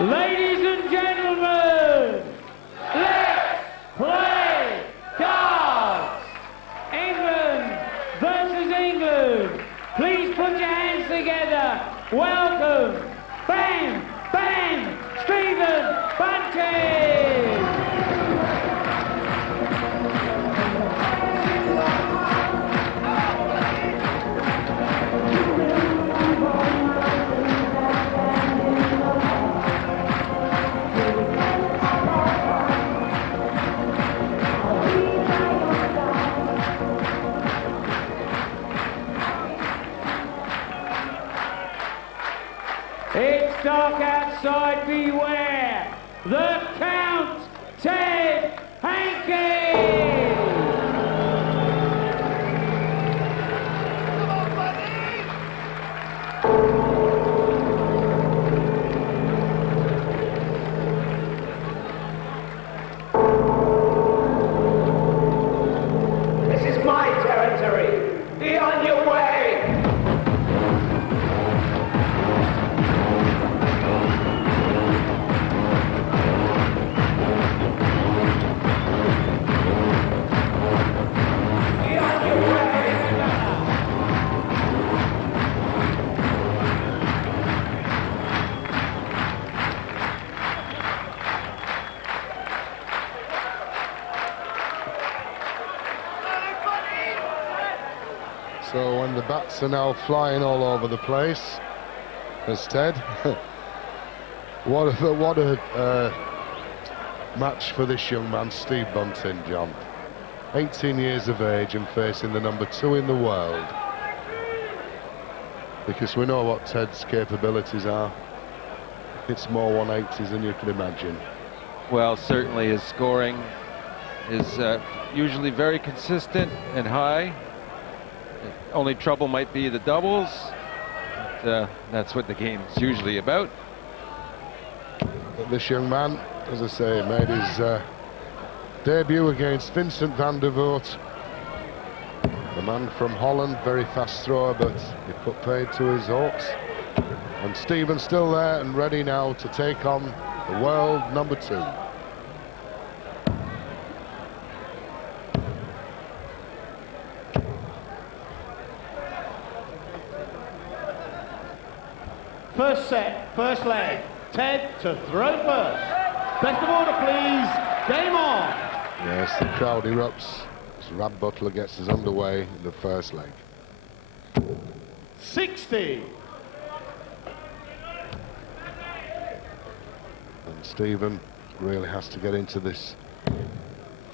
Ladies and gentlemen, let's play cards. England versus England. Please put your hands together. Welcome, Ben Stephen Bunting. It's dark outside, beware! The Count, Ted Hankey! Come on, buddy! This is my territory! Be on your way! So when the bats are now flying all over the place, as Ted, what a match for this young man, Steve Bunting, John. 18 years of age and facing the #2 in the world. Because we know what Ted's capabilities are. It's more 180s than you can imagine. Well, certainly his scoring is usually very consistent and high. Only trouble might be the doubles. But, that's what the game's usually about. But this young man, as I say, made his debut against Vincent van der Voort. The man from Holland, very fast thrower, but he put paid to his hawks. And Stephen's still there and ready now to take on the world #2. First set, first leg. Ted to throw first. Best of order, please. Game on. Yes, the crowd erupts as Rab Butler gets us underway in the first leg. 60. And Stephen really has to get into this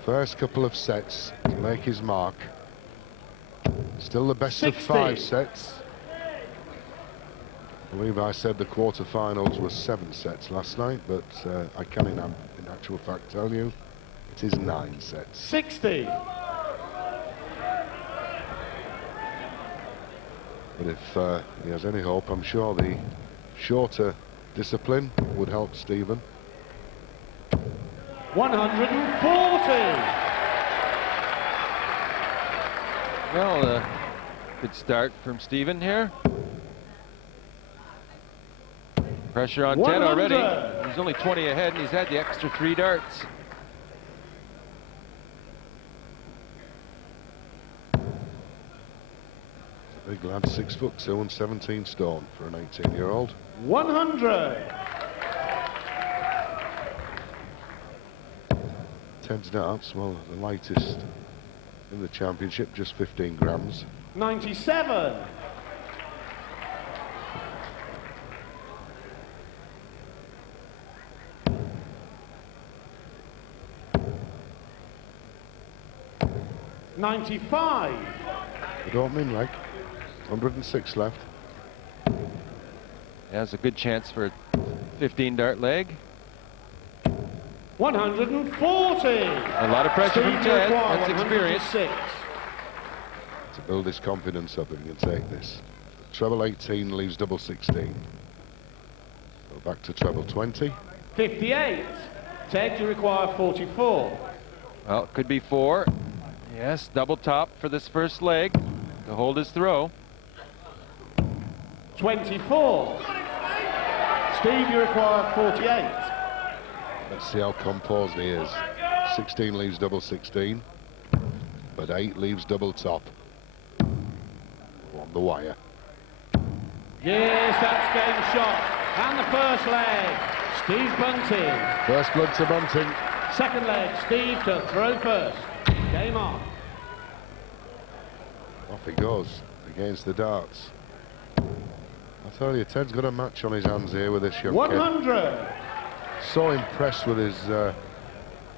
first couple of sets to make his mark. Still the best 60. of 5 sets. I believe I said the quarterfinals were 7 sets last night, but I can in actual fact tell you it is 9 sets. 60. But if he has any hope, I'm sure the shorter discipline would help Stephen. 140. Well, good start from Stephen here. Pressure on 100. Ted already. He's only 20 ahead, and he's had the extra 3 darts. Big lad, 6'2" and 17 stone for an 18-year-old. 100. Ted's darts, well, the lightest in the championship, just 15 grams. 97. $95. Good opening leg. 106 left. He has a good chance for a 15 dart leg. 140. A lot of pressure from Ted. That's experience. To build his confidence up if he can take this. Treble 18 leaves double 16. So back to treble 20. 58. Ted, you require 44. Well, it could be 4. Yes, double top for this first leg to hold his throw. 24. Steve, you require 48. Let's see how composed he is. 16 leaves double 16, but 8 leaves double top. On the wire. Yes, that's game shot. And the first leg, Steve Bunting. First blood to Bunting. Second leg, Steve to throw first. Game on. Off he goes against the darts. I tell you, Ted's got a match on his hands here with this young 100. kid. So impressed with his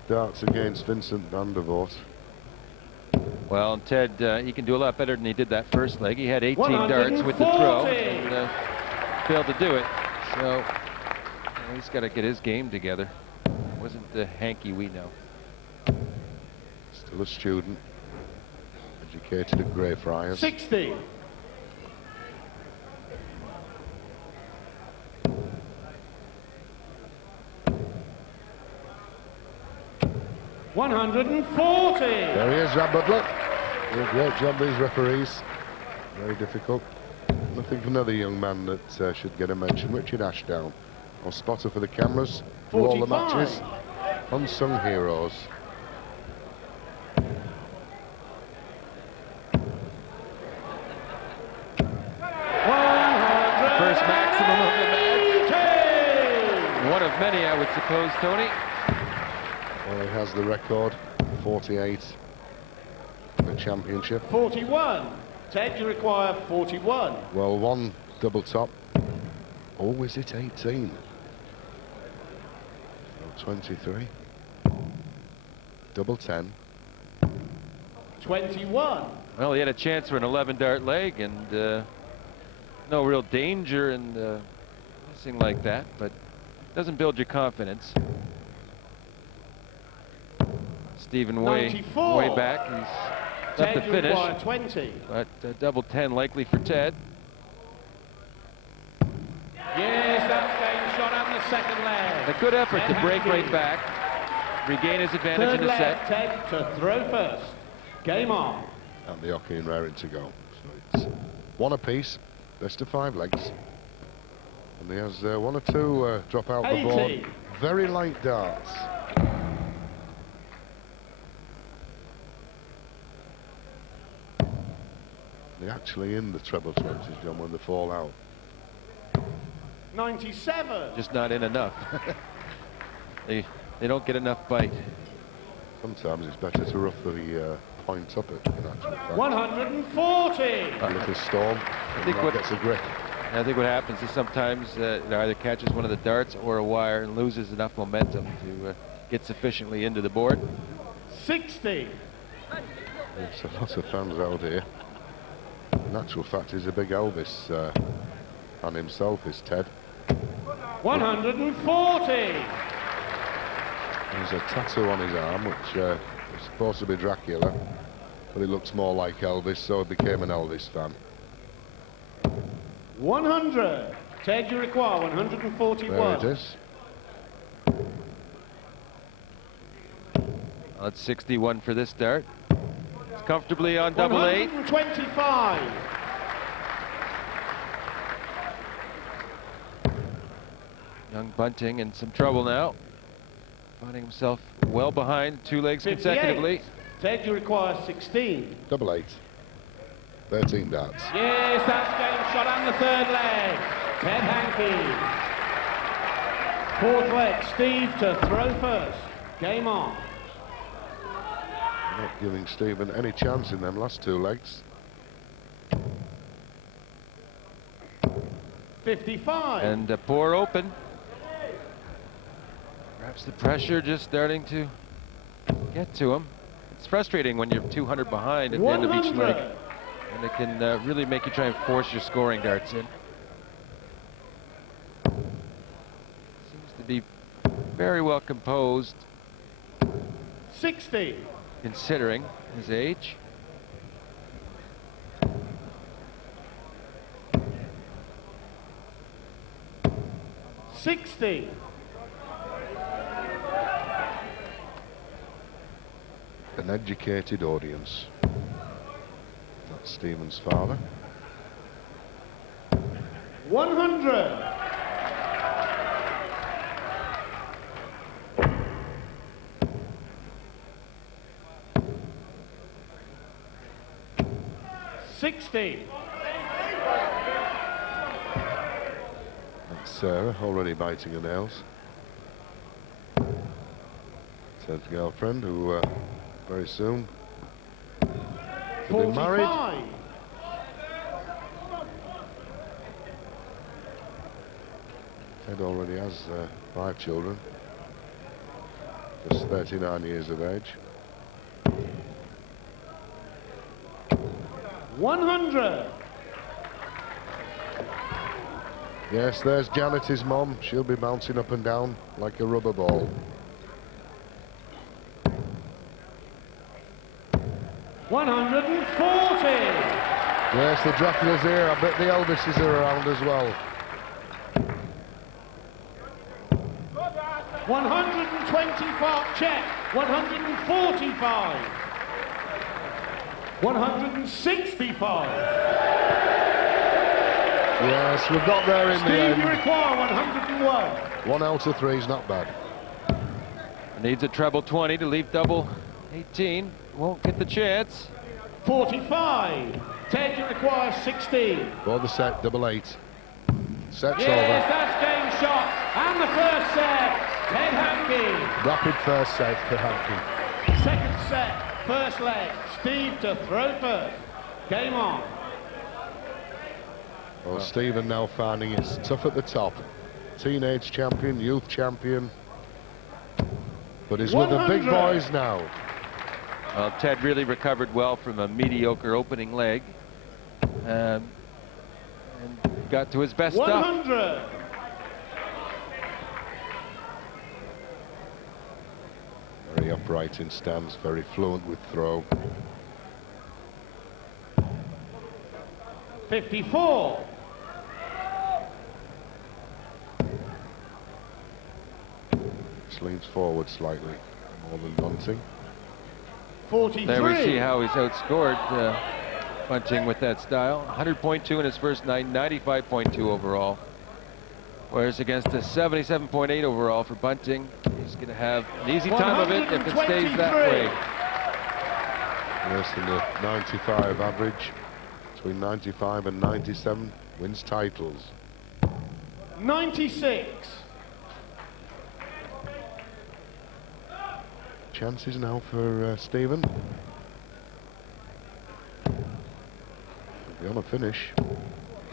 darts against Vincent van der Voort. Well, Ted, he can do a lot better than he did that first leg. He had 18 darts with the 140. throw and failed to do it. So he's got to get his game together. Wasn't the Hankey we know. Still a student, educated at Greyfriars. 60. $140. There he is, Ram Butler. Doing a great job, these referees. Very difficult. I think another young man that should get a mention, Richard Ashdown, our spotter for the cameras through all the 45. matches. Unsung heroes. First maximum of the match. One of many, I would suppose, Tony. Well, he has the record, 48 in the championship. 41. Ted, you require 41. Well, one double top. Oh, is it 18? So 23. Double 10. 21. Well, he had a chance for an 11-dart leg, and no real danger in missing like that, but doesn't build your confidence. Stephen way 94. back. He's left Ted, the you finish, require 20. but double 10 likely for Ted. Yes, that's game shot on the second leg. A good effort to Ted break Hankey. right back, regain his advantage Third in the leg, set. Ted to throw first. Game on. And the hockey and raring to go. So it's one apiece, best of 5 legs. And he has one or two drop out the 80. board. Very light darts. They're actually in the treble 20s, John, when they fall out. 97. Just not in enough. they don't get enough bite. Sometimes it's better to rough the point up it, in actual fact. 140. A little storm, I think and what- that gets a grip. I think what happens is sometimes it either catches one of the darts or a wire and loses enough momentum to get sufficiently into the board. 60. There's a lot of fans out here. In actual fact, he's a big Elvis fan himself, is Ted. 140. There's a tattoo on his arm, which is supposed to be Dracula, but it looks more like Elvis, so he became an Elvis fan. 100. Ted, you require There 141. it is. Well, it's 61 for this dart. It's comfortably on double 8. 125. Young Bunting in some trouble now. Finding himself well behind 2 legs 58. consecutively. Ted, you require 16. Double 8. 13 darts. Yes, that's game shot on the third leg. Ted Hankey. Fourth leg, Steve to throw first. Game on. Not giving Stephen any chance in them last 2 legs. 55. And a pour open. Perhaps the pressure just starting to get to him. It's frustrating when you're 200 behind at the end of each 100. leg. And it can really make you try and force your scoring darts in. Seems to be very well composed, 60. considering his age. $60. An educated audience. That's Stephen's father. 100. 60. That's Sarah, already biting her nails. Ted's girlfriend, who very soon will be married. 45. Ted already has 5 children, just 39 years of age. 100. Yes, there's Janet's mom. She'll be bouncing up and down like a rubber ball. 140. Yes, the Dracula's here. I bet the Elvises are around as well. 125. Check. 145. 165. Yes, we've got there in the Steve, end. you require 101. 1 out of 3 is not bad. Needs a treble 20 to leave double 18. Won't get the chance. 45. Ted, you require 16. For the set, double 8. Set's Yes, over. that's game shot. And the first set, Ted Hankey. Rapid first set for Hankey. Second set, first leg. Steve to throw first. Game on. Well, Stephen now finding it's tough at the top. Teenage champion, youth champion. But he's with the big 100. boys now. Well, Ted really recovered well from a mediocre opening leg. And got to his best stuff. 100. Very upright in stance, very fluent with throw. 54. Just leans forward slightly, more than Bunting. 43. There we see how he's outscored Bunting with that style. 100.2 in his first night, 95.2 overall. Whereas against a 77.8 overall for Bunting, he's going to have an easy time of it if it stays that way. Yes, in the 95 average, between 95 and 97, wins titles. 96. Chances now for Stephen. He'll be on a finish.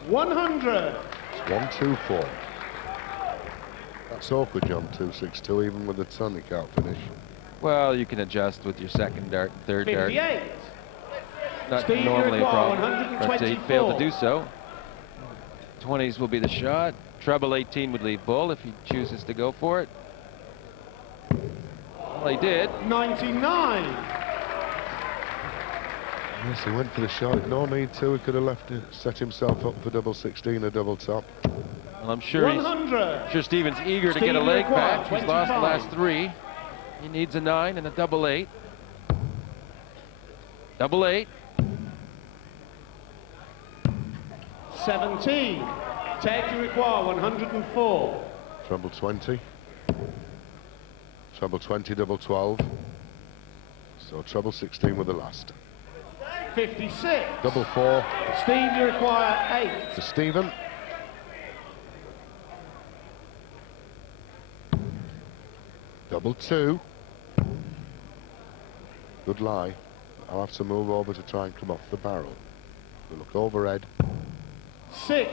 100. It's 1-2-4. That's awkward, John. 2-6-2, even with the ton, he can't finish. Well, you can adjust with your second dart, third dart. 58. Not Steve, normally a problem, but he 124. failed to do so. 20s will be the shot. Treble 18 would leave bull if he chooses to go for it. Well, he did. 99. Yes, he went for the shot. No need to. He could have left it, set himself up for double 16, a double top. Well, I'm sure 100. Sure Stephen's eager to get a Steve leg required, back. He's lost the 25. last 3. He needs a 9 and a double 8. Double 8. 17. Ted, you require 104. Treble 20. Treble 20, double 12. So treble 16 with the last. 56. Double 4 Steve, you require 8. to Stephen. Double 2. Good lie. I'll have to move over to try and come off the barrel. We look overhead. 6.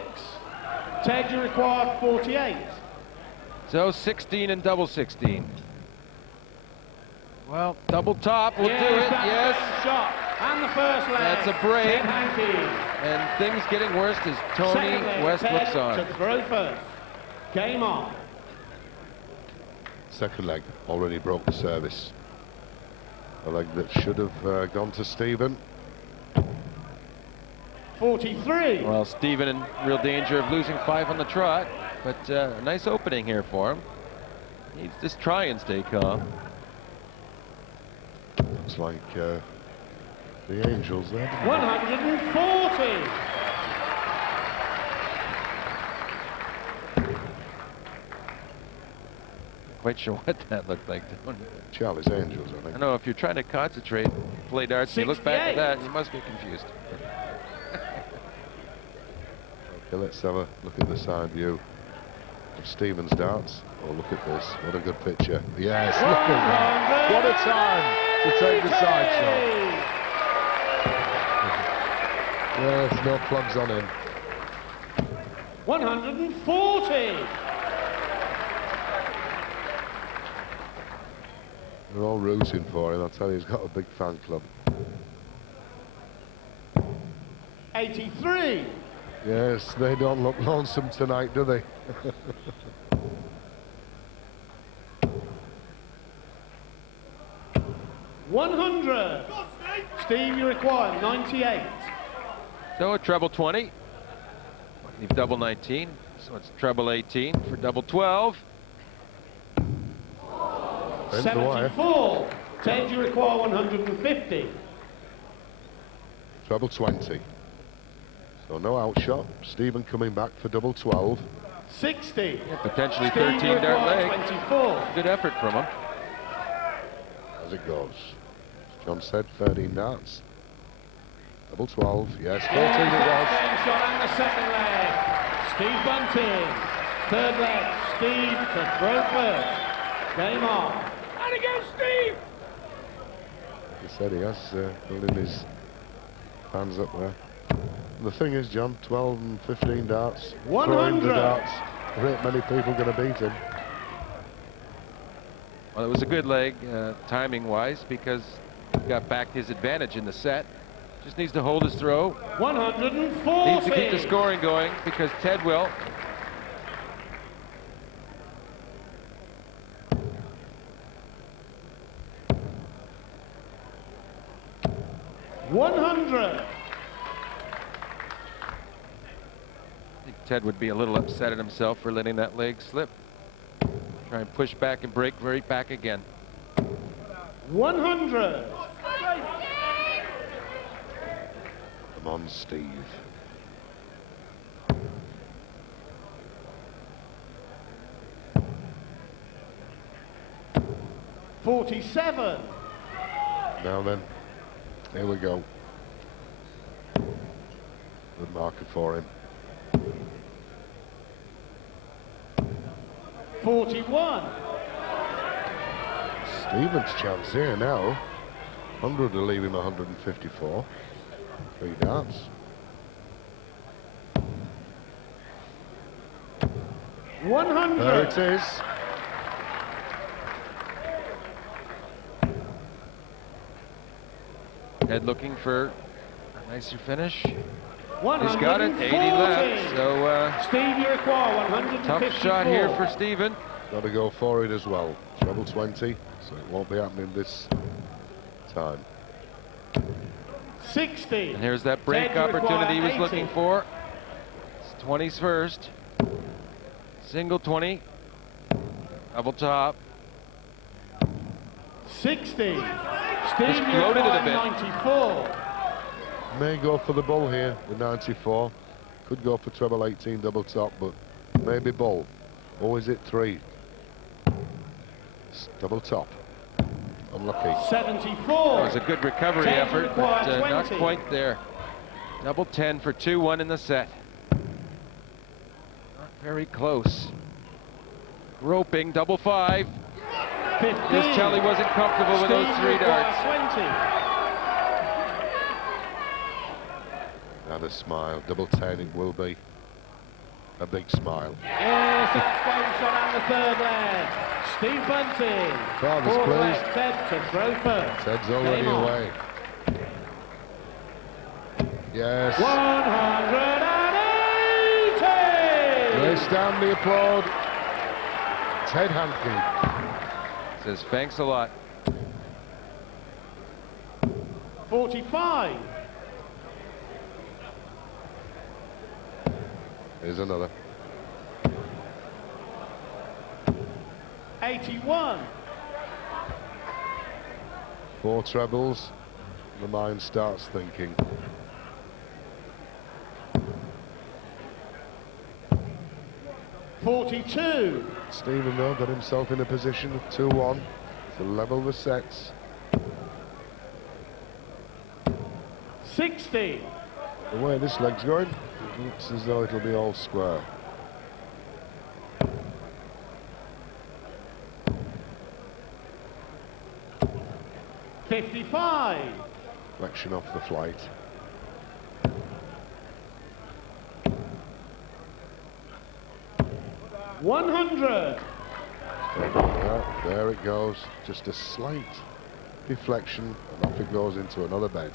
Ted, you require 48. So 16 and double 16. Well, double top will do it. That's Yes. the shot. And the first leg. That's a break. Ted Hankey. And things getting worse as Tony Second leg, West Ted looks on. to throw first. Game on. Second leg already broke the service. A leg that should have gone to Stephen. 43. Well, Stephen in real danger of losing 5 on the trot, but a nice opening here for him. Needs to just try and stay calm. Looks like the Angels there. 140. Quite sure what that looked like, Tony. Charlie's Angels, I I think. know if you're trying to concentrate, play darts, and you look back at 68. that, you must be confused. Okay, let's have a look at the side view of Stephen's darts. Oh, look at this. What a good picture. Yes, look at that. What a time to take the side shot. Yes, no plugs on him. 140. They're all rooting for him. I'll tell you, he's got a big fan club. 83. Yes, they don't look lonesome tonight, do they? 100. Steve, you require 98. So a treble 20. You've double 19, so it's treble 18 for double 12. 74. Ted, you require 150. Treble 20. So no outshot. Stephen coming back for double 12. 60. Yeah, potentially Steve, 13 you dart require leg. 24. Good effort from him. As it goes. As John said, 13 darts. Double 12. Yes, 14 it was. Shot on the second leg. Steve Bunting. Third leg. Steve to throw first. Game on. And again, Steve. He said he has building his hands up there. And the thing is, John, 12 and 15 darts. 100 darts. There ain't many people going to beat him. Well, it was a good leg, timing-wise, because he got back his advantage in the set. Just needs to hold his throw. 140. Needs to keep the scoring going, because Ted will. $100. I think Ted would be a little upset at himself for letting that leg slip. Try and push back and break right back again. 100. Come on, Steve. $47. Now then, here we go. Good marker for him. 41. Stephen's chance here now. 100 to leave him 154. 3 darts. There 100. it is. Ted looking for a nicer finish. 140. He's got it, 80 left. So Steve, you require 154. tough shot here for Stephen. Got to go for it as well. Treble 20, so it won't be happening this time. 60. And here's that break Ted, you opportunity he was require looking 80. for. It's 20s first. Single 20. Double top. 60. Steve, Just you floated it a require bit. 94. May go for the bull here with 94. Could go for treble 18 double top, but maybe bull. Or is it 3? It's double top. Unlucky. 74. That was a good recovery Ted, you effort, require but not 20. quite there. Double 10 for 2-1 in the set. Not very close. Groping, double 5. 15. Just tell he wasn't comfortable with those Steve, 3 you require darts. 20. And a smile. Double 10 it will be. A big smile. Yes, that's game shot on the third leg. Steve Bunting. Father's Fourth leg, pleased. Ted to throw first. Ted's already Game on. away. Yes. 180. They stand the applaud. Ted Hankey. Says thanks a lot. 45. Here's another. 81. 4 trebles. The mind starts thinking. $42. Stephen, though, got himself in a position of 2-1 to level the sets. 60. The way this leg's going, Looks as though it'll be all square. $55. Reflection off the flight. $100. Yeah, there it goes. Just a slight deflection, and off it goes into another bed.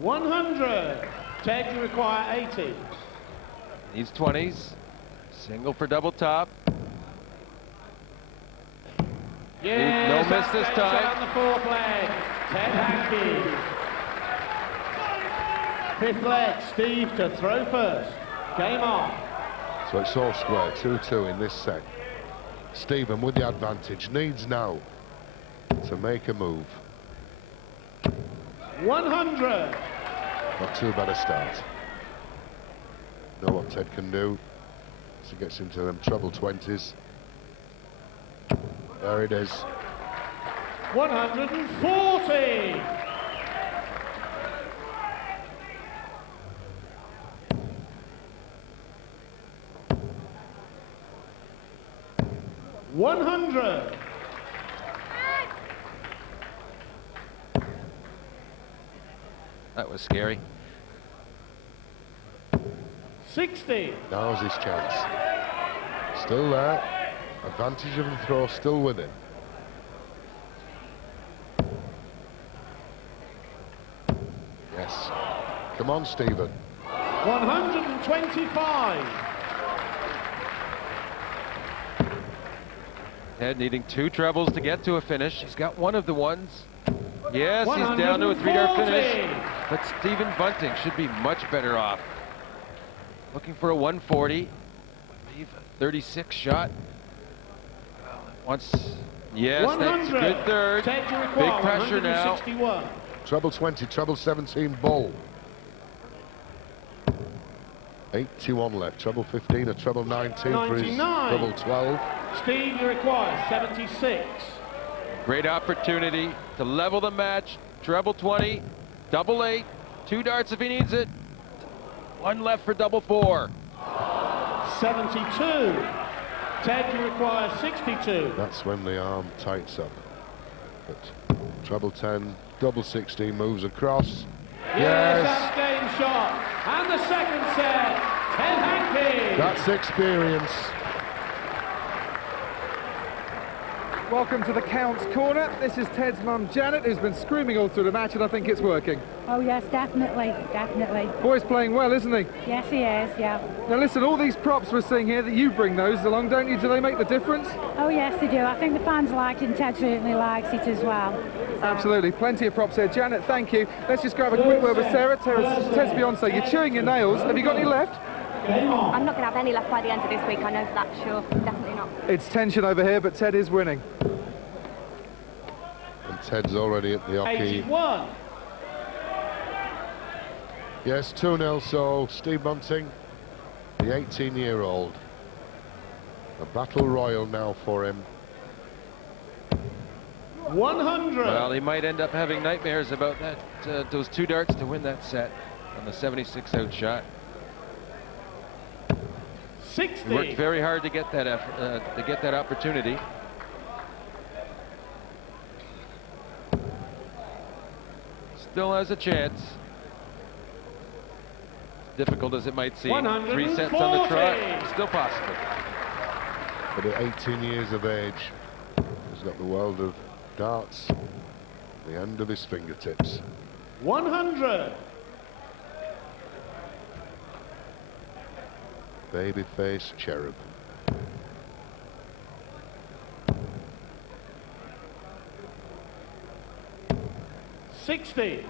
$100. Ted, you require 80. Needs 20s. Single for double top. Yes, No miss this time. On the fourth leg, Ted Hankey. Fifth leg, Steve to throw first. Game on. So it's all square, 2-2 in this set. Stephen with the advantage needs now to make a move. 100. Not too bad a start. Know what Ted can do as he gets into them treble 20s. There it is. 140. $100. That was scary. 60. Now's his chance. Still there. Advantage of the throw still with him. Yes. Come on, Stephen. 125. Ted needing 2 trebles to get to a finish. He's got one of the ones. Yes, he's down to a 3-dart finish. But Stephen Bunting should be much better off. Looking for a 140. I believe a 36 shot. Once. Yes, that's a good third. Big pressure now. Treble 20, treble 17 ball. 81 left. Treble 15, a treble 19 for his treble 12. Steve, you require 76. Great opportunity to level the match. Treble 20, double 8, 2 darts if he needs it. 1 left for double 4. 72. Ted, you require 62. That's when the arm tights up. But treble 10, double 16 moves across. Yes, that's game shot. And the second set, Ted Hankey. That's experience. Welcome to the Count's Corner. This is Ted's mum, Janet, who's been screaming all through the match, and I think it's working. Oh, yes, definitely, definitely. Boy's playing well, isn't he? Yes, he is, yeah. Now, listen, all these props we're seeing here, that you bring those along, don't you? Do they make the difference? Oh, yes, they do. I think the fans like it, and Ted certainly likes it as well. So. Absolutely. Plenty of props here. Janet, thank you. Let's just grab a quick word with Sarah. Ted's fiancée, you're chewing your nails. Have you got any left? I'm not going to have any left by the end of this week, I know for that sure. Definitely not. It's tension over here, but Ted is winning. And Ted's already at the hockey. 81. Yes, 2-0, so Steve Bunting, the 18-year-old. A battle royal now for him. 100. Well, he might end up having nightmares about that, those 2 darts to win that set on the 76 out shot. 60. He worked very hard to get that opportunity. Still has a chance. Difficult as it might seem. 3 sets on the trot, still possible. But at 18 years of age, he's got the world of darts at the end of his fingertips. 100. Baby-faced cherub. $60.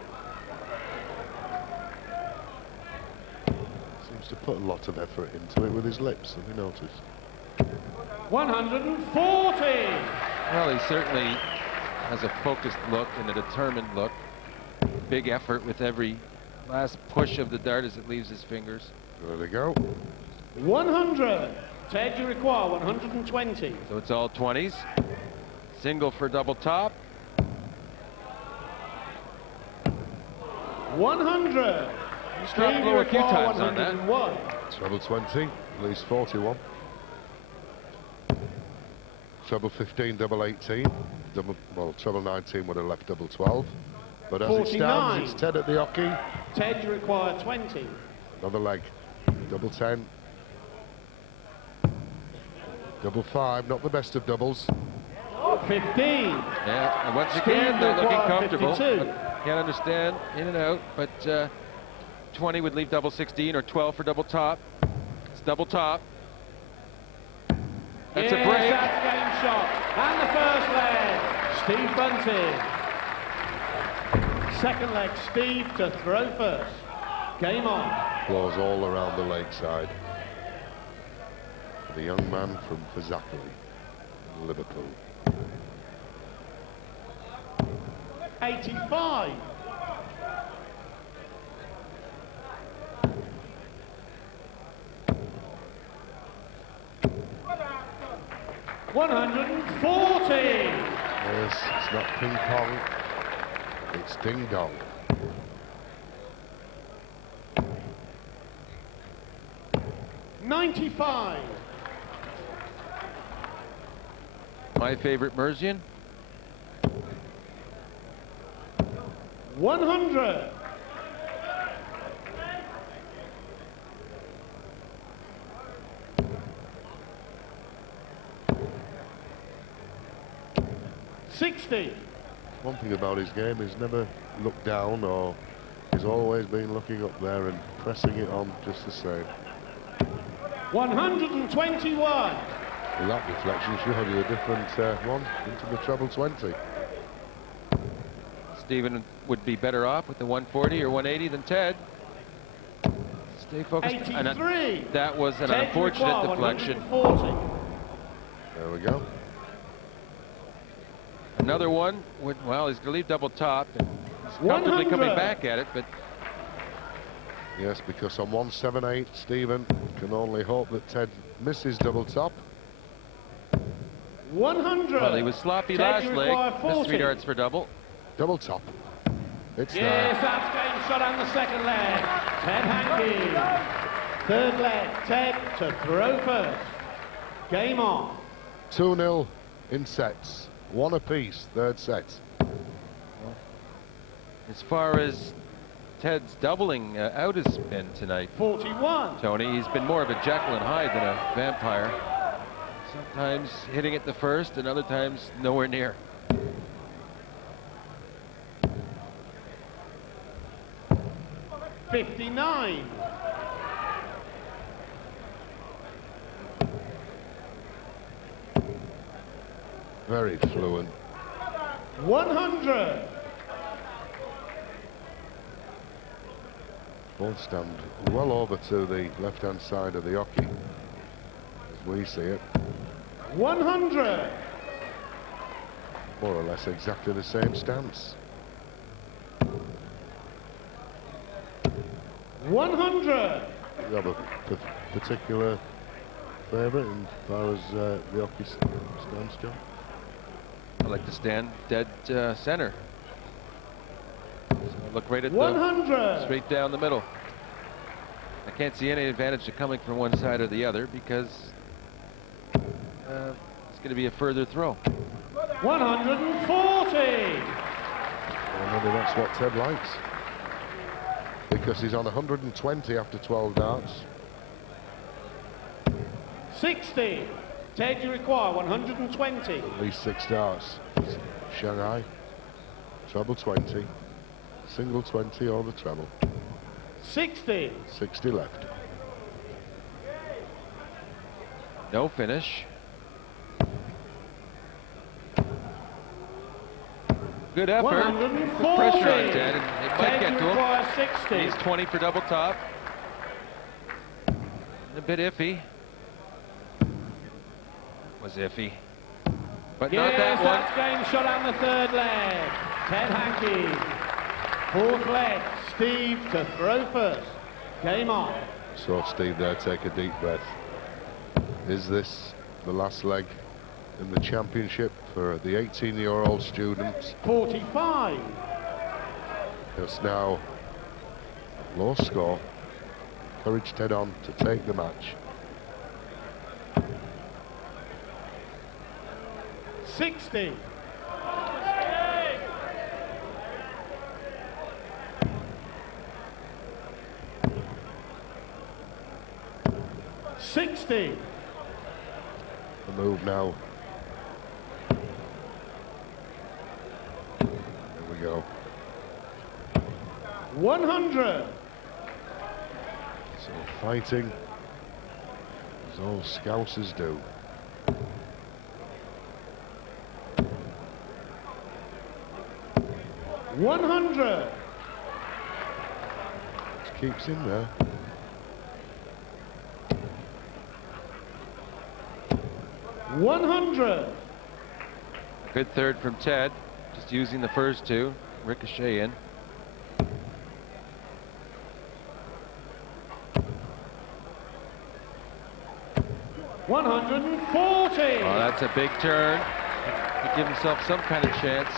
Seems to put a lot of effort into it with his lips, have you noticed? 140. Well, he certainly has a focused look and a determined look. Big effort with every last push of the dart as it leaves his fingers. There we go. 100. Ted, you require 120. So it's all 20s. Single for double top. 100. He's dropped low a few times on that. 101. Treble 20, leaves 41. Treble 15, double 18. Well, treble 19 would have left double 12. But as 49. it stands, it's Ted at the hockey. Ted, you require 20. Another leg. Double 10. Double 5, not the best of doubles. 15. Yeah, and once Steve again, they're looking require comfortable. 52. Can't understand, in and out, but 20 would leave double 16, or 12 for double top. It's double top. That's Yes, a break. that's game shot. And the first leg, Steve Bunting. Second leg, Steve to throw first. Game on. Applause all around the Lakeside. The young man from Fazakerley, Liverpool. 85. $140. Yes, it's not ping pong, it's ding dong. $95. My favorite Mersian. 100. $60. One thing about his game, he's never looked down, or he's always been looking up there and pressing it on just the same. 121. Well, that deflection showed you a different one into the treble 20. Stephen would be better off with the 140 or 180 than Ted. Stay focused. 83. That was an Ted unfortunate require deflection. 140. There we go. Another one. Well, he's going to leave double top. And he's comfortably coming 100. back at it, but Yes, because on 178, Stephen can only hope that Ted misses double top. 100. well, he was sloppy Ted, last you leg. require Missed 40. 3 darts for double. Double top. It's Yes, there. that's game shot on the second leg. Ted Hankey. Third leg, Ted to throw first. Game on. 2-0 in sets. One apiece, third set. As far as Ted's doubling out has been tonight, 41. Tony, he's been more of a Jekyll and Hyde than a vampire. Sometimes hitting it the first, and other times nowhere near. $59. Very fluent. 100. Both stand well over to the left-hand side of the hockey, as we see it. 100. More or less exactly the same stance. 100. You have a particular favourite as far as the hockey stands, John? I like to stand dead center. So look right at 100. straight down the middle. I can't see any advantage to coming from one side or the other because it's going to be a further throw. 140. Well, maybe that's what Ted likes, because he's on 120 after 12 darts. 60. Ted, you require 120. At least 6 darts. Shanghai, treble 20, single 20 or the treble. 60. 60 left. No finish. Good effort. 140. Pressure on Ted, and it might Ted, get you to him. require 60. He's 20 for double top. A bit iffy. Was iffy. But not Yes, that one. that's game shot on the third leg. Ted Hankey. Fourth leg, Steve to throw first. Game on. So Steve there, take a deep breath. Is this the last leg in the championship for the 18-year-old students? 45. It's now Low score. Encouraged Ted on to take the match. 60. The move now. There we go. 100. So fighting, as all Scousers do. $100. Keeps in there. 100. Good third from Ted, just using the first two, ricochet in. $140. Oh, that's a big turn. To give himself some kind of chance.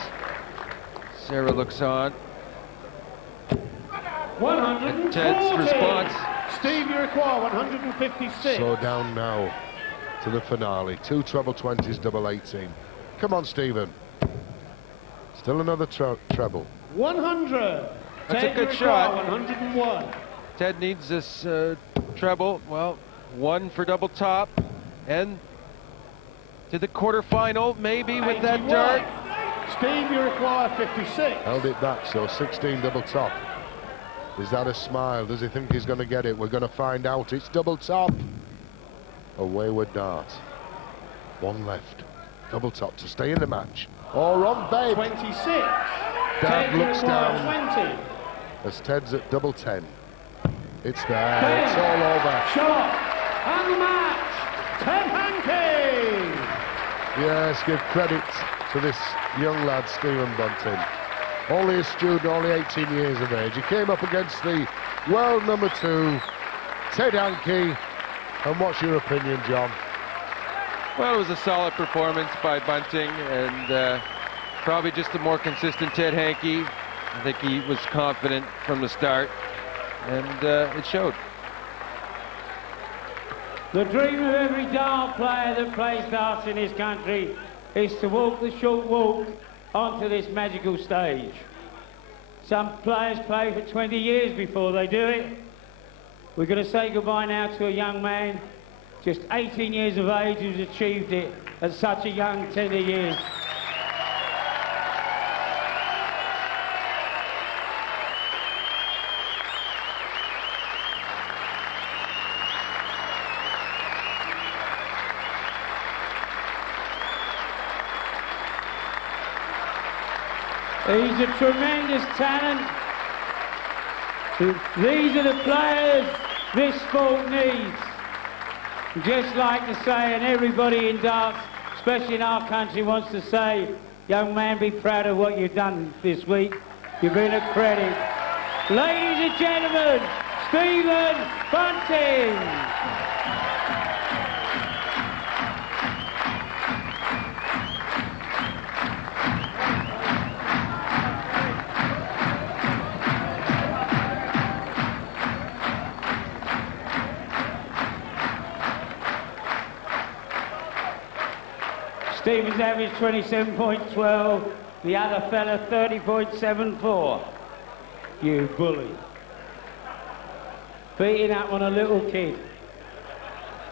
Sarah looks on. 140. And Ted's response. Steve Iroquois, 156. So down now to the finale. 2 treble 20s, double 18. Come on, Stephen. Still another treble. 100. That's Ted a good Iroquois, shot. 101. Ted needs this treble. Well, 1 for double top. And to the quarterfinal, maybe with that 81. dart. Steve Iroquois, 56. Held it back, so 16 double top. Is that a smile? Does he think he's going to get it? We're going to find out. It's double top. A wayward dart. 1 left. Double top to stay in the match. Or on bed. 26. Dad Ted looks Iroquois, down 20. as Ted's at double 10. It's there. 10. It's all over. Shot. And the match. Ted Hankey. Yes, give credit to this young lad, Stephen Bunting. Only a student, only 18 years of age. He came up against the world #2, Ted Hankey. And what's your opinion, John? Well, it was a solid performance by Bunting, and probably just a more consistent Ted Hankey. I think he was confident from the start, and it showed. The dream of every dart player that plays darts in this country is to walk the short walk onto this magical stage. Some players play for 20 years before they do it. We're going to say goodbye now to a young man, just 18 years of age, who's achieved it at such a young, tender years. He's a tremendous talent. These are the players this sport needs. Just like to say, and everybody in darts, especially in our country, wants to say, young man, be proud of what you've done this week. You've been a credit. Ladies and gentlemen, Stephen Bunting. Stevens averaged 27.12, the other fella 30.74. You bully. Beating up on a little kid.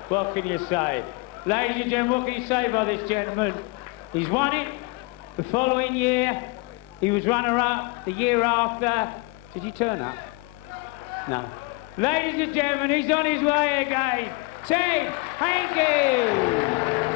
What can you say? Ladies and gentlemen, what can you say about this gentleman? He's won it the following year. He was runner-up the year after. Did he turn up? No. Ladies and gentlemen, he's on his way again. Ted Hankey.